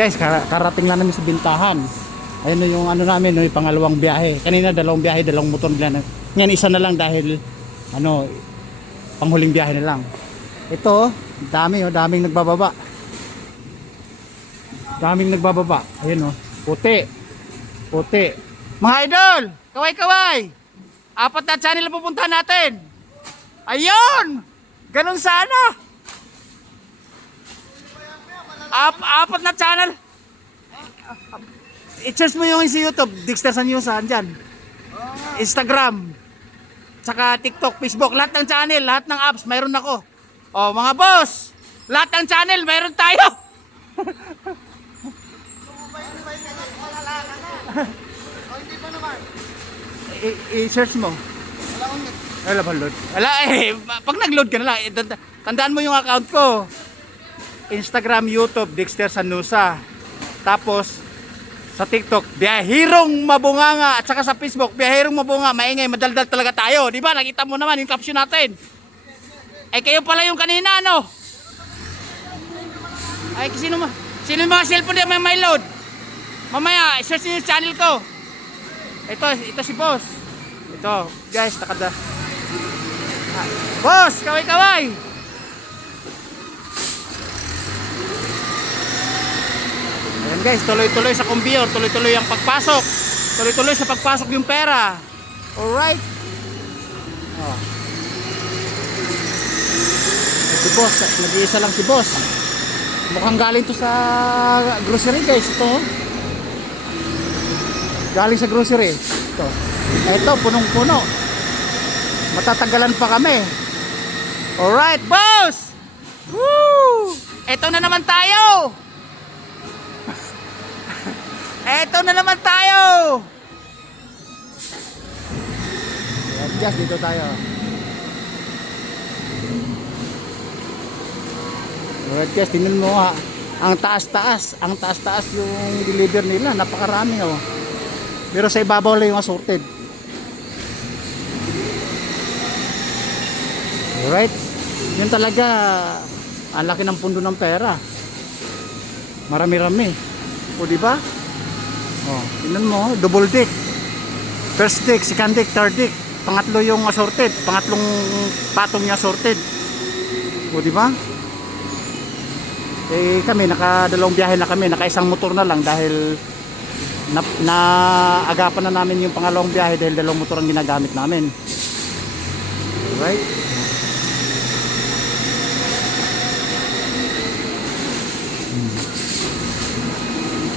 guys, karating lang namin sa bintahan. Ayun na yung ano namin, no, yung pangalawang biyahe. Kanina dalawang biyahe, dalawang motor biyahe. Ngayon isa na lang dahil ano, panghuling biyahe na lang. Ito, dami oh, daming nagbababa. Daming nagbababa. Ayun oh, puti. Puti. Mga idol, kaway-kaway. 4 na channel na pupuntahan natin. Ayun! Ganun sana. 4 na channel. I-search mo yung sa YouTube, Dexter Sanyusa, andyan. Instagram, saka TikTok, Facebook, lahat ng channel, lahat ng apps, mayroon ako. Oh, mga boss, lahat ng channel, mayroon tayo. I-search mo. Wala ba load? Wala eh, pag nag-load ka na lang, tandaan mo yung account ko. Instagram, YouTube, Dexter Sanyusa. Tapos, sa TikTok, biyahirong mabunganga. At saka sa Facebook, biyahirong mabunga. Maingay, madaldal talaga tayo. Di ba? Nakita mo naman yung caption natin. Ay, kayo pala yung kanina, ano? Ay, sino yung mga cellphone na may load? Mamaya, search nyo yung channel ko. Ito si boss. Ito, guys, boss, kaway-kaway. Ayan guys, tuloy-tuloy sa conveyor, tuloy-tuloy ang pagpasok. Tuloy-tuloy sa pagpasok yung pera. Alright. Oh. Si boss, nag-iisa lang si boss. Mukhang galing to sa grocery guys, ito. Galing sa grocery. Ito, punong-puno. Matatagalan pa kami. Alright, boss! Woo! Ito na naman tayo! Eto na naman tayo. Just dito tayo. Alright guys, tingnan mo ha. Ang taas-taas yung deliver nila. Napakarami oh. Pero sa ibabaw lang yung assorted. Alright. Yun talaga, ang laki ng pundo ng pera. Marami-rami. O diba? Oh, tingnan mo, double deck. First deck, second deck, third deck. Pangatlo yung assorted, pangatlong patong niya assorted. O di ba? Eh kami nakadalawang biyahe na kami, nakaisang motor na lang dahil agapan na namin yung pangalawang biyahe dahil dalawang motor ang ginagamit namin. Right?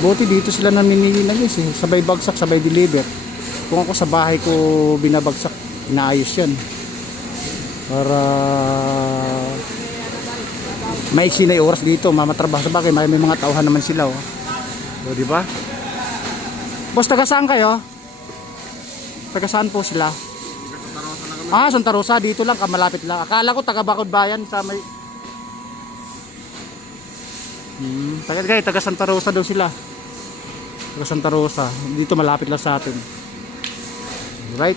Buti dito sila namimili na guys eh. Sabay bagsak, sabay deliver. Kung ako sa bahay ko binabagsak, inaayos yan. Para maiksi na yung oras dito, mamatrabaho sa bagay. May mga tauhan naman sila oh. O diba? Boss, taga saan kayo? Taga saan po sila? Santa Rosa, dito lang, kamalapit lang. Akala ko taga Bacodbayan sa may... taga Santa Rosa daw sila. Taga Santa Rosa. Dito malapit lang sa atin. Right?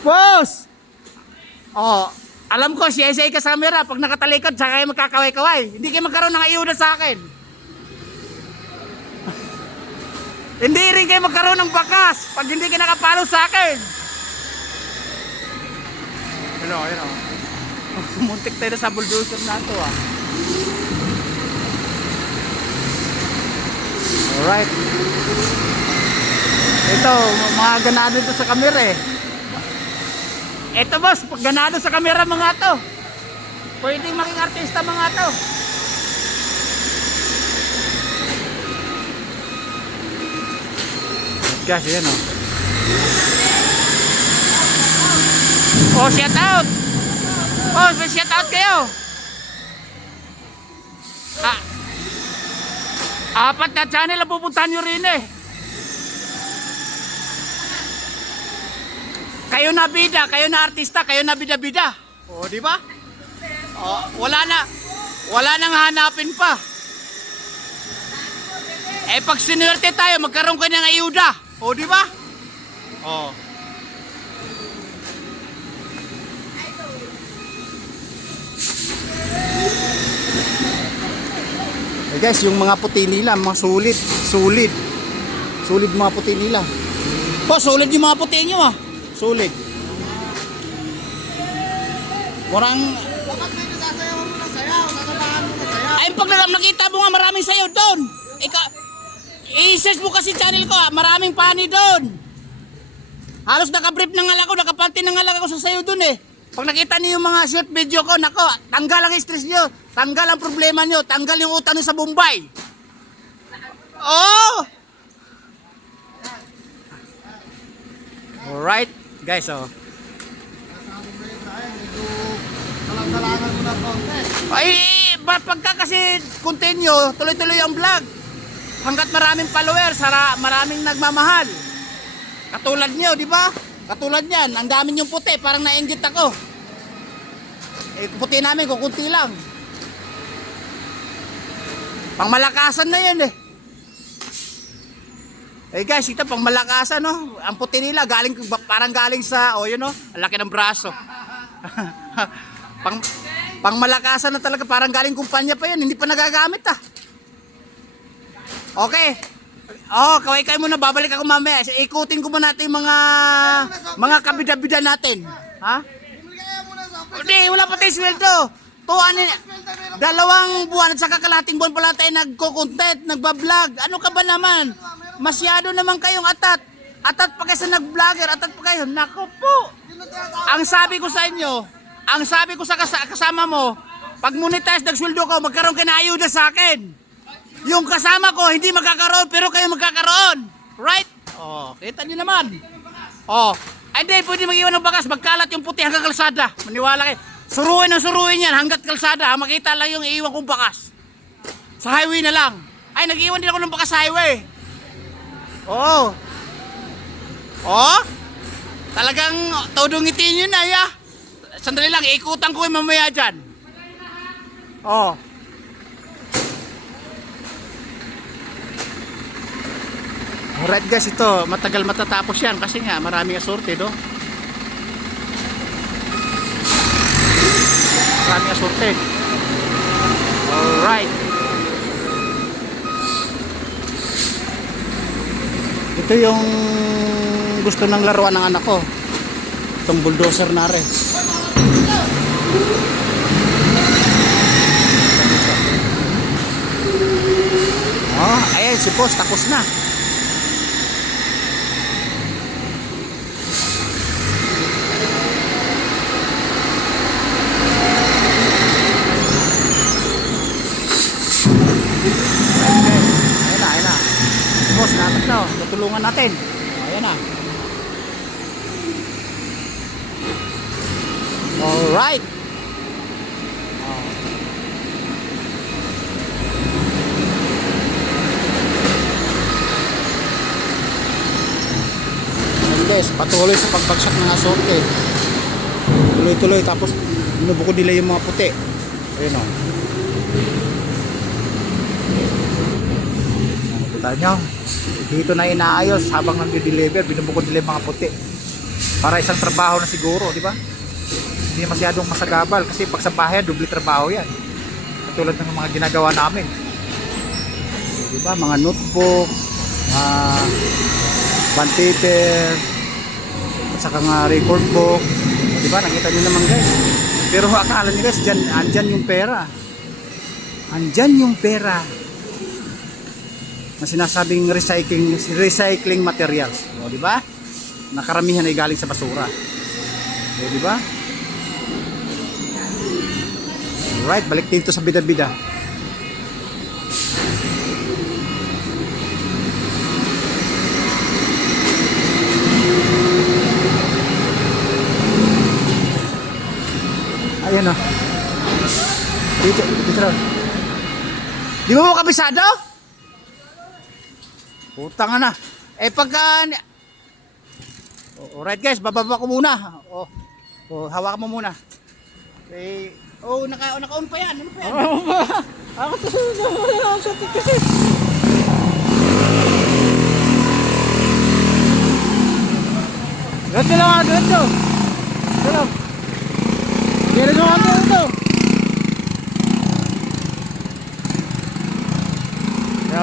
Boss! Oh, alam ko si SA ka sa camera. Pag nakatalikod, saka kayo magkakaway-kaway. Hindi kayo magkaroon ng ayuda sa akin. Hindi rin kayo magkaroon ng bakas pag hindi kayo nakapalo sa akin. Hello. Muntik tayo na sa bulldozer na ito ah. Alright. Ito, mga ganado ito sa camera eh. Ito boss, pag ganado sa camera mga to. Pwedeng maging artista mga to. Gosh, yan oh. Oh, shout out. Oh, may shout out kayo. 4 na channel ang pupuntahan nyo rin eh. Kayo na bida, kayo na artista, kayo na bida-bida. O, di ba? O, wala nang hanapin pa. Eh, pag sinuwerte tayo, magkaroon ka ng ayuda. O, di ba? O. guys, yung mga puti nila, mga sulit. Sulit mga puti nila. Po, sulit yung mga puti nyo ah. Sulit. Murang... Bakit may nasasayaw mo ng sayaw? Sasabahan mo ng sayaw? Ay, pag nakita mo nga maraming sayo doon. I-search mo kasi channel ko ah. Maraming pani doon. Halos nakabrief na nga lang ako, nakapanty na nga lang ako sa sayo doon eh. Pag nakita niyo yung mga short video ko, nako, tanggal ang stress nyo. Tanggal ang problema nyo. Tanggal yung utang nyo sa Bombay. Oh! Alright, guys, oh. Kalang-kalangan mo ng konti. Ay, pagka kasi continue, tuloy-tuloy ang vlog. Hanggat maraming followers, maraming nagmamahal. Katulad nyo, di ba? Katulad yan, ang dami yung puti, parang nainggit ako. Eh, puti namin, kukunti lang. Pangmalakasan na yan eh. Eh guys, ito pangmalakasan, no? Ang puti nila, parang galing sa, oh yun, no? Ang laki ng braso. Pangmalakasan na talaga, parang galing kumpanya pa yan, hindi pa nagagamit ah. Okay. Oh, kaway-kaway muna, babalik ako mamaya. Ikutin ko muna natin yung mga kabida-bida natin. Ha? Hindi, wala pa tayo sweldo. Dalawang buwan at saka kalahating buwan pala tayo nagko-content, nagbablog. Ano ka ba naman? Masyado naman kayong atat. Atat pa kayo sa nag-vlogger, atat pa kayo. Naku po. Ang sabi ko sa inyo, ang sabi ko sa kasama mo, pag monetize nagsweldo ko, magkaroon ka na ayuda sa akin. Yung kasama ko, hindi magkakaroon, pero kayo magkakaroon. Right? Oh, kita nyo naman. Oh, ay hindi, pwede mag-iwan ng bakas, magkalat yung puti hanggang kalsada. Maniwala kayo. Suruin yan hanggat kalsada, makita lang yung iiwan kong bakas. Sa highway na lang. Ay, nag-iwan din ako ng bakas sa highway. Oh. Oh? Talagang todo ngitin yun na, ya. Sandali lang, ikutan ko yung mamaya dyan. Oh. Alright guys, ito matagal matatapos yan kasi nga maraming assorted, oh. Maraming assorted. Alright. Ito yung gusto ng laruan ng anak ko. Itong bulldozer na rin. Oh, ayan si boss, tapos na. Ayan na. Boss, natin na. Tutulungan natin. Ayan na. Alright. Ayan guys, patuloy sa pagbagsak ng assorted. Tuloy-tuloy, tapos binubukod nila yung mga puti. Ayan o. Nyo, dito na inaayos habang nagde-deliver, binubukod nila yung mga puti para isang trabaho na siguro, di ba? Hindi masyadong masagabal kasi pag sa bahay, doble trabaho yan, katulad ng mga ginagawa namin, di ba? Mga notebook, bond paper, at saka nga record book, di ba? Nakita nyo naman guys, pero akala nyo guys, andyan yung pera, na sinasabing recycling materials, o di ba? Nakaramihan ay galing sa basura. O di ba? Alright, balik dito sa bida-bida. Ayan o. Dito. Di ba mo kabisado? Putang na. Eh pagka... Alright guys, bababa ko muna. Hawakan mo muna. Eh, naka-on pa yan. Ano pa yan? Ako sa kasi. Ganito lang, ganito. Ganito. Ganito lang, ganito.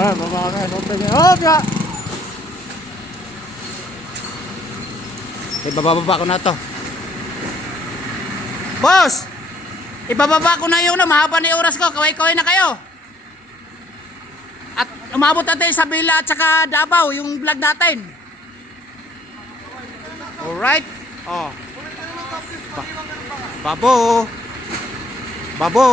baba kami. Oh, ya. Ibababa ko na to. Boss! Ibababa ko na yung mahaba na yung oras ko. Kaway-kaway na kayo. At umabot natin sa Bila at saka Davao, yung vlog natin. Alright. Oh. Babo. Babo.